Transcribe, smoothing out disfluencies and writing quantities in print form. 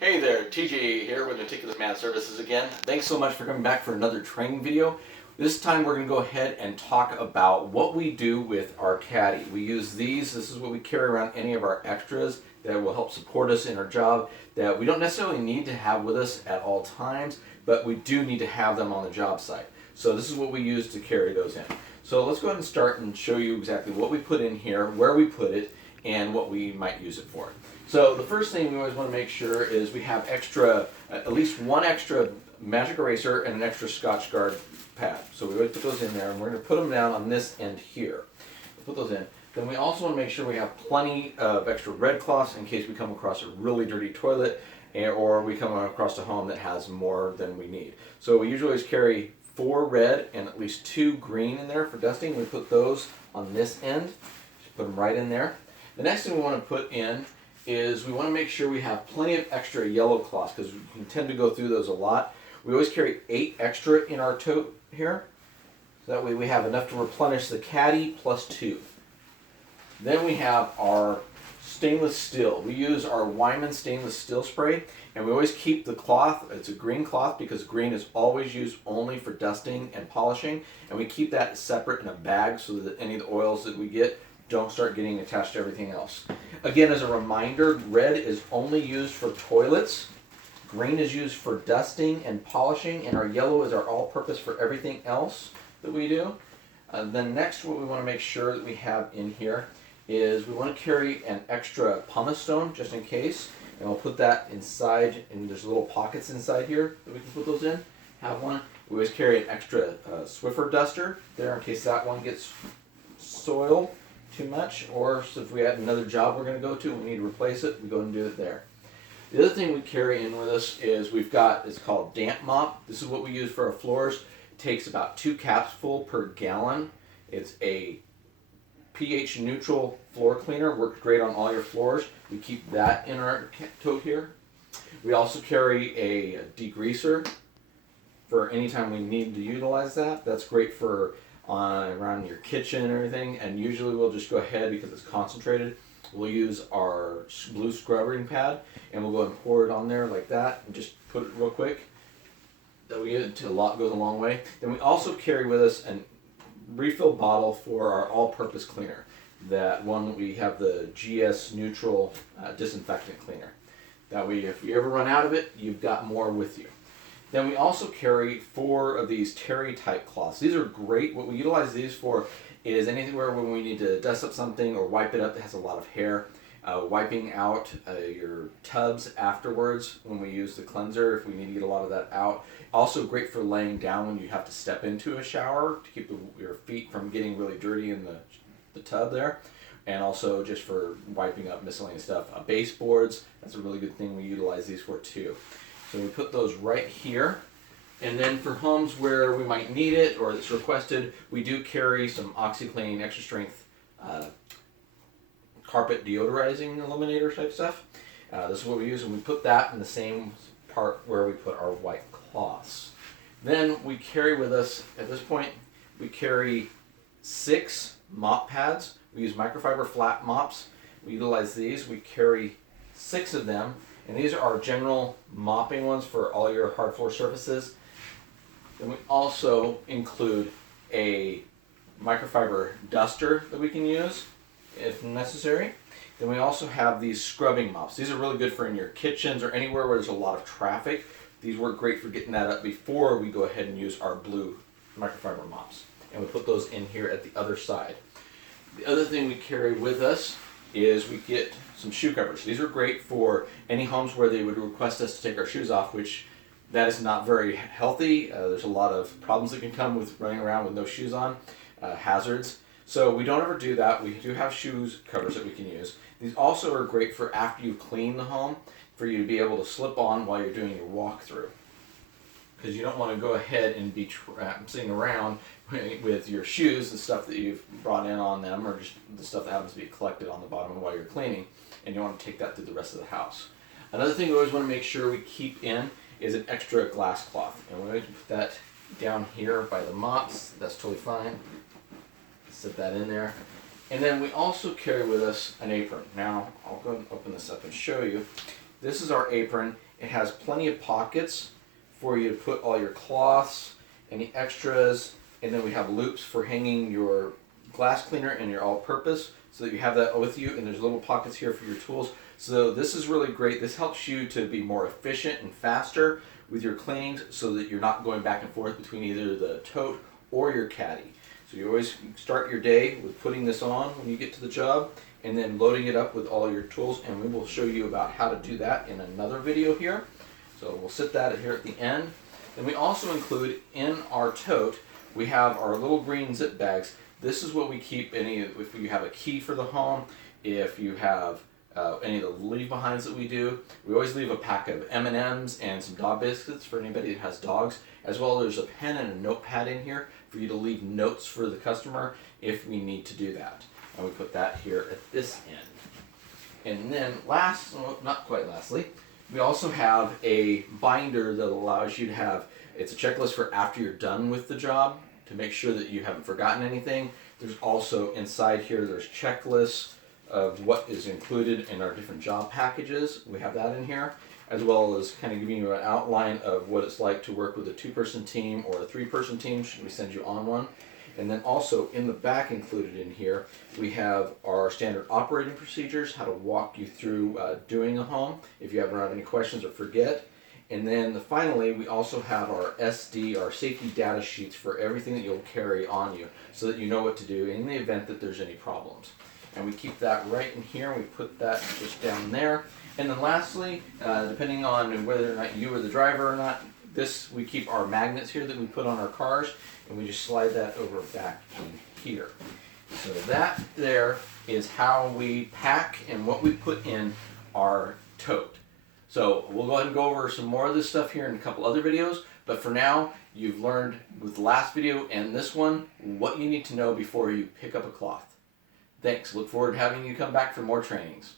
Hey there, TJ here with Meticulous Man Services again. Thanks so much for coming back for another training video. This time we're going to go ahead and talk about what we do with our caddy. We use these, this is what we carry around any of our extras that will help support us in our job that we don't necessarily need to have with us at all times, but we do need to have them on the job site. So this is what we use to carry those in. So let's go ahead and start and show you exactly what we put in here, where we put it, and what we might use it for. So the first thing we always want to make sure is we have extra, at least one extra magic eraser and an extra Scotch Guard pad. So we always put those in there, and we're going to put them down on this end here. We'll put those in. Then we also want to make sure we have plenty of extra red cloths in case we come across a really dirty toilet or we come across a home that has more than we need. So we usually always carry 4 red and at least 2 green in there for dusting. We put those on this end. Just put them right in there. The next thing we want to put in is we want to make sure we have plenty of extra yellow cloths because we tend to go through those a lot. We always carry 8 extra in our tote here. So that way we have enough to replenish the caddy plus 2. Then we have our stainless steel. We use our Wyman stainless steel spray, and we always keep the cloth. It's a green cloth because green is always used only for dusting and polishing, and we keep that separate in a bag so that any of the oils that we get don't start getting attached to everything else. Again, as a reminder, red is only used for toilets, green is used for dusting and polishing, and our yellow is our all-purpose for everything else that we do. Then next, what we want to make sure that we have in here is we want to carry an extra pumice stone just in case, and we'll put that inside, and there's little pockets inside here that we can put those in. Have one. We always carry an extra Swiffer duster there in case that one gets soiled too much, or if we had another job we're going to go to and we need to replace it, we go and do it there. The other thing we carry in with us is we've got, it's called damp mop. This is what we use for our floors. It takes about 2 caps full per gallon. It's a pH neutral floor cleaner, works great on all your floors. We keep that in our tote here. We also carry a degreaser for any time we need to utilize that. That's great for around your kitchen and everything, and usually we'll just go ahead because it's concentrated. We'll use our blue scrubbing pad and we'll go and pour it on there like that and just put it real quick. That we get to a lot goes a long way. Then we also carry with us a refill bottle for our all-purpose cleaner. That one that we have the GS neutral disinfectant cleaner. That way if you ever run out of it, you've got more with you. Then we also carry 4 of these terry type cloths. These are great. What we utilize these for is anywhere when we need to dust up something or wipe it up that has a lot of hair. Wiping out your tubs afterwards when we use the cleanser if we need to get a lot of that out. Also great for laying down when you have to step into a shower to keep your feet from getting really dirty in the tub there. And also just for wiping up miscellaneous stuff. Baseboards, that's a really good thing we utilize these for too. So we put those right here. And then for homes where we might need it or it's requested, we do carry some OxiClean extra strength carpet deodorizing eliminator type stuff. This is what we use, and we put that in the same part where we put our white cloths. Then we carry with us, at this point, we carry 6 mop pads. We use microfiber flat mops. We utilize these. We carry 6 of them. And these are our general mopping ones for all your hard floor surfaces. Then we also include a microfiber duster that we can use if necessary. Then we also have these scrubbing mops. These are really good for in your kitchens or anywhere where there's a lot of traffic. These work great for getting that up before we go ahead and use our blue microfiber mops. And we put those in here at the other side. The other thing we carry with us is we get some shoe covers. These are great for any homes where they would request us to take our shoes off, which that is not very healthy. There's a lot of problems that can come with running around with no shoes on, hazards. So we don't ever do that. We do have shoes covers that we can use. These also are great for after you clean the home, for you to be able to slip on while you're doing your walkthrough. Because you don't want to go ahead and be sitting around with your shoes and stuff that you've brought in on them, or just the stuff that happens to be collected on the bottom while you're cleaning, and you want to take that through the rest of the house. Another thing we always want to make sure we keep in is an extra glass cloth. And we always put that down here by the mops. That's totally fine. Set that in there. And then we also carry with us an apron. Now, I'll go and open this up and show you. This is our apron, It has plenty of pockets for you to put all your cloths, any extras, and then we have loops for hanging your glass cleaner and your all-purpose, so that you have that with you, and there's little pockets here for your tools. So this is really great. This helps you to be more efficient and faster with your cleanings, so that you're not going back and forth between either the tote or your caddy. So you always start your day with putting this on when you get to the job, and then loading it up with all your tools, and we will show you about how to do that in another video here. So we'll sit that here at the end. And we also include in our tote, we have our little green zip bags. This is what we keep if you have a key for the home, if you have any of the leave-behinds that we do. We always leave a pack of M&Ms and some dog biscuits for anybody that has dogs, as well as there's a pen and a notepad in here for you to leave notes for the customer if we need to do that. And we put that here at this end. And then not quite lastly, we also have a binder that allows you to have, it's a checklist for after you're done with the job to make sure that you haven't forgotten anything. There's also inside here, there's checklists of what is included in our different job packages. We have that in here, as well as kind of giving you an outline of what it's like to work with a 2-person team or a 3-person team should we send you on one. And then also in the back included in here, we have our standard operating procedures, how to walk you through doing a home if you ever have any questions or forget. And then finally, we also have our SD, our safety data sheets for everything that you'll carry on you, so that you know what to do in the event that there's any problems. And we keep that right in here. We put that just down there. And then lastly, depending on whether or not you are the driver or not, we keep our magnets here that we put on our cars, and we just slide that over back in here. So that there is how we pack and what we put in our tote. So we'll go ahead and go over some more of this stuff here in a couple other videos, but for now, you've learned with the last video and this one, what you need to know before you pick up a cloth. Thanks. Look forward to having you come back for more trainings.